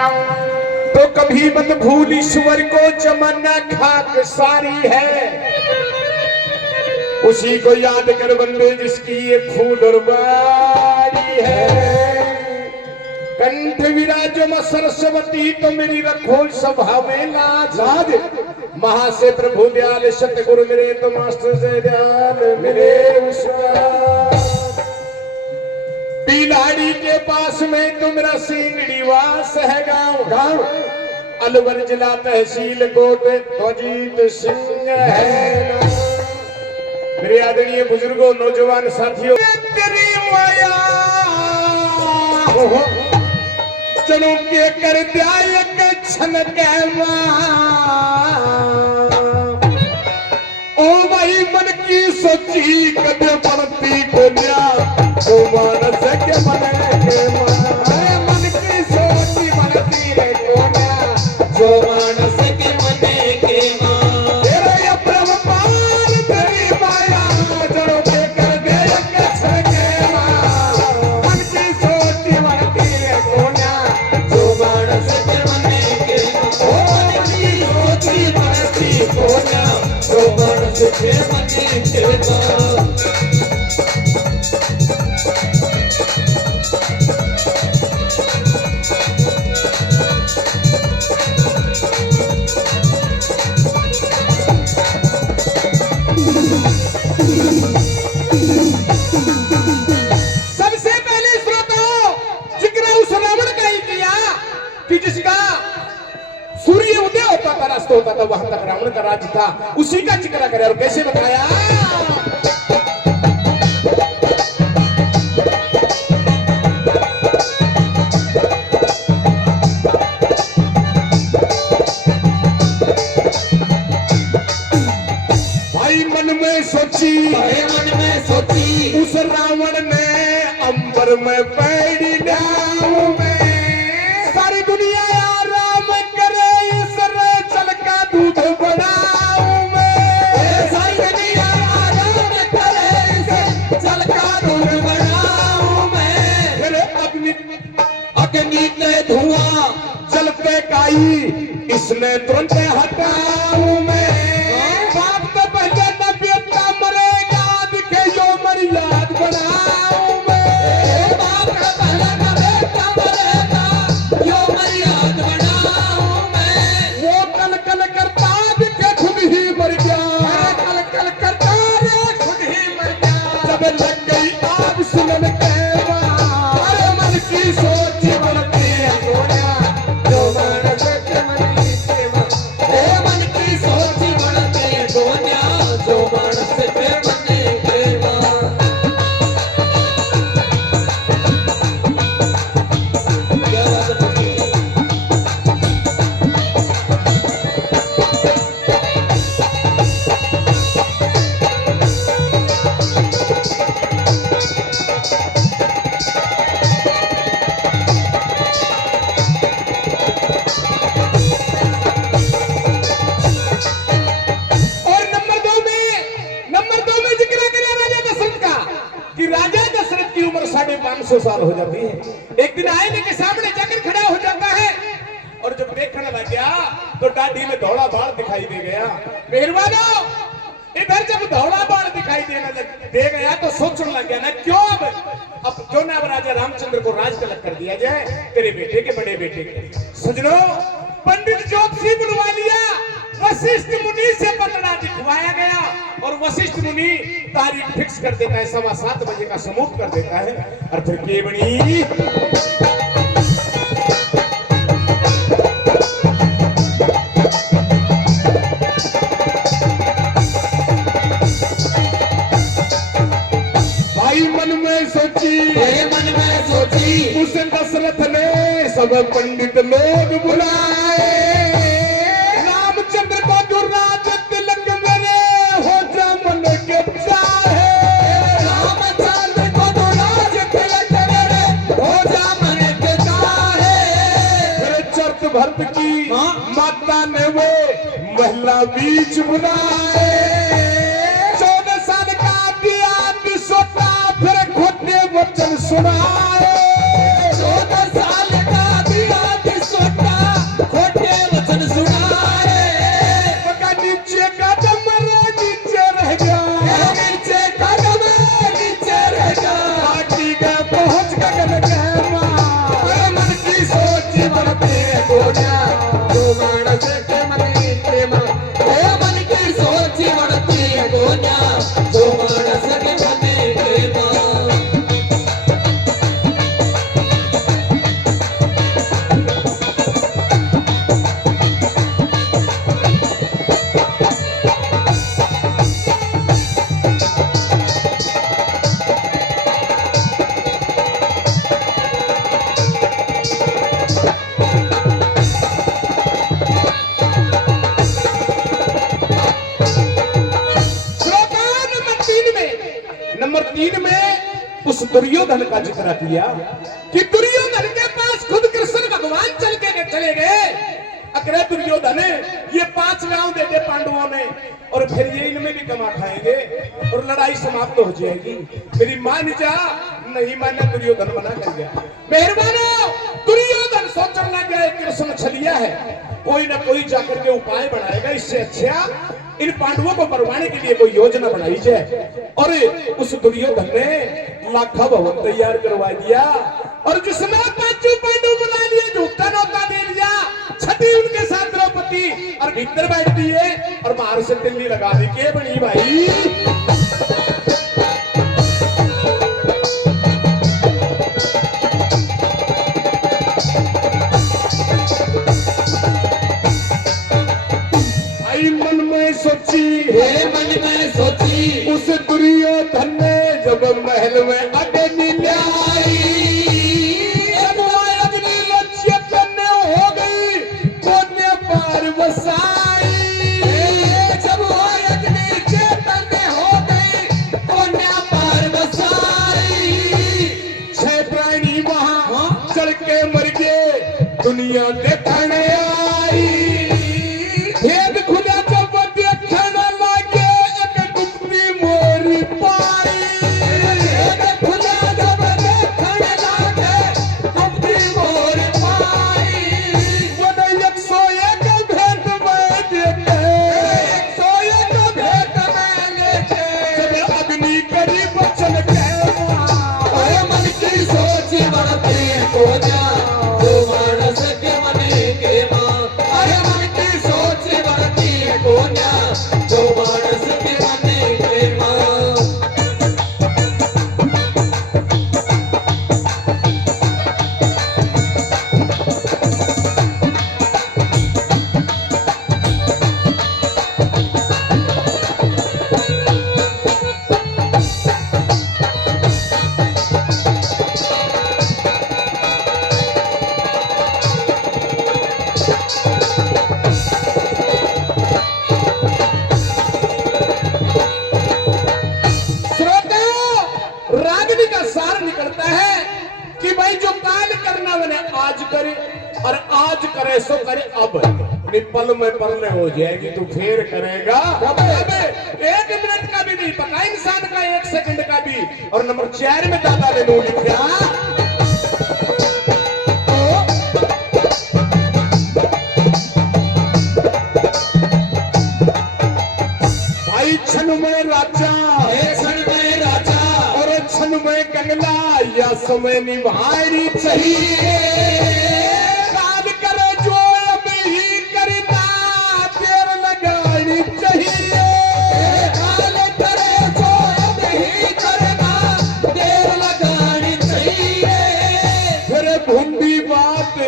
तो कभी मत भूल ईश्वर को, जमाना खाक सारी है। उसी को याद कर बंदे जिसकी ये फूल और बारी है। कंठ विराजो म सरस्वती, तो मेरी रखो सभा में लाज। महा से प्रभु दयाल, सतगुरु मेरे तो मास्टर से दयाल मेरे उसका। बिलाड़ी के पास में तुमरा सिंगड़ी वास है गाँव। अलवर जिला तहसील कोट अजीत सिंह है। मेरे आदरणीय बुजुर्गों, नौजवान साथियों, तेरी माया चलो के कर दिया एक क्षण के ओ भाई मन की सोची कदे पड़ती को लिया ओ मानस के मन के मन की सोची बनती रे कोना जो मानस के मन के मां तेरे अप्रभ पार तेरी माया जड़ों के कर दे एक क्षण के मां मन की सोची बनती रे कोना जो मानस के मन के ओ मन की सोची बनती कोना जो मानस के मन के मां। होता था वहां तक रावण का राज्य था, उसी का जिक्र करे। और कैसे बताया? भाई मन में सोची उस रावण ने अंबर में पैड़ी डाऊ में सारी दुनिया आराम करे इस चल का दूध बनाऊ में सारी दुनिया आराम करे इस चल का दूध बनाऊ में फिर अग्नि के धुआं जल पे काई इसने तुरंत हटाऊ में बाप तो पहले नबियता मरे याद के यो मर याद बनाऊ में बाप तो पहले नबियता मरेगा यो मर याद बनाऊ में वो कल कल करता के खुद ही मर गया कल कल करता रे खुद ही मर गया जब लग गई आग सुनन के अरे मन की सोच बनती है गोया जो मानस के मन के मन की सोच बनती है गोया जो मानस के मन के क्या बात है। राजा दशरथ की उम्र 550 साल हो जाती है। एक दिन आईने के सामने जाकर खड़ा हो जाता है और जब देखने लग गया तो दाढ़ी में धौला बाल दिखाई दे गया। मेहरबानो इधर जब धौला बाल दिखाई दे गया तो सोचने लग गया ना क्यों अब क्यों ना राजा रामचंद्र को राज तिलक कर दिया जाए तेरे बेटे के बड़े बेटे के। सजनों पंडित ज्योतिषी बुलवा लिया, वशिष्ठ मुनि से पतरा दिखवाया गया और वशिष्ठ मुनि तारीख फिक्स कर देता है, 7:15 बजे का समूह कर देता है। और फिर केवड़ी भाई मन में सोची उस दशरथ ने सब पंडित लोग बुलाए रामचंद्र को जो राज तिलक मेरे हो जा मन के चाहे रामचंद्र को जो राज तिलक मेरे हो जा मन के चाहे। फिर चर्त भरत की माता ने वो महिला बीच बुलाए 14 साल का दिया सोता फिर खोटे वचन सुनाए 14 साल का दिया सोता कोन्या जो मानस के मने के मन की सोच बढ़ती है कोन्या जो मानस के मने के नंबर 3 में उस दुर्योधन का जिक्र किया कि दुर्योधन के पास खुद कृष्ण भगवान चले गए। अग्रह दुर्योधन ये 5 गांव दे दे पांडवों ने और फिर ये इनमें भी कमा खाएंगे और लड़ाई समाप्त हो जाएगी। मेरी मान जा नहीं माना दुर्योधन मना कर गया। मेहरबानो दुर्योधन सोचने लग गए कृष्ण छलिया है, कोई ना कोई जाकर के उपाय बनाएगा, इससे अच्छा इन पांडवों को मरवाने के लिए कोई योजना बनाई जाए। और उस दुर्योधन ने लाखा भवन तैयार करवा दिया और जिसमें 5 पांडव बुला लिए, झूठा नौका दे दिया, छठी उनके साथ द्रौपदी और भीतर बैठ दिए और बाहर से दिल्ली लगा दी के बनी भाई। मन में सोची उस दुर्योधन ने जब महल में अग्नि लाई, अग्नि लक्ष्य करने हो गई कोन्या पार बसाई। जब अग्नि चेतन हो गई कोन्या पार बसाई। 6 प्राणी वहां चढ़ के मर गए, दुनिया देखने आई। भेद खुदा जब देखने लगे एक गुप्ती मोरी पाई। खुदा जब देखने लगे गुप्ती मोर पाई। वो 101 भेद में देखे, 101 भेद में लेके जब अग्नि करी बचन के मन की सोच बढ़ती है कोन्या जो मानस के मने के मन की सोच बढ़ती है कोन्या जो मानस के मने के रागनी का सार निकलता है कि भाई जो काल करना मैंने आज करे और आज करे सो करे अब पल में पल हो जाएगी, तू फिर करेगा अब 1 मिनट का भी नहीं पता इंसान का, 1 सेकंड का भी। और नंबर 4 में दादा ने नू लिखा भाई क्षण में राजा, क्षण में राजा और क्षण में कंगला, या समय निभानी चाहिए। काल करे जो अब ही करना, देर लगानी चाहिए। काल करे जो अब ही करना देर लगानी चाहिए। फिर भूंडी बात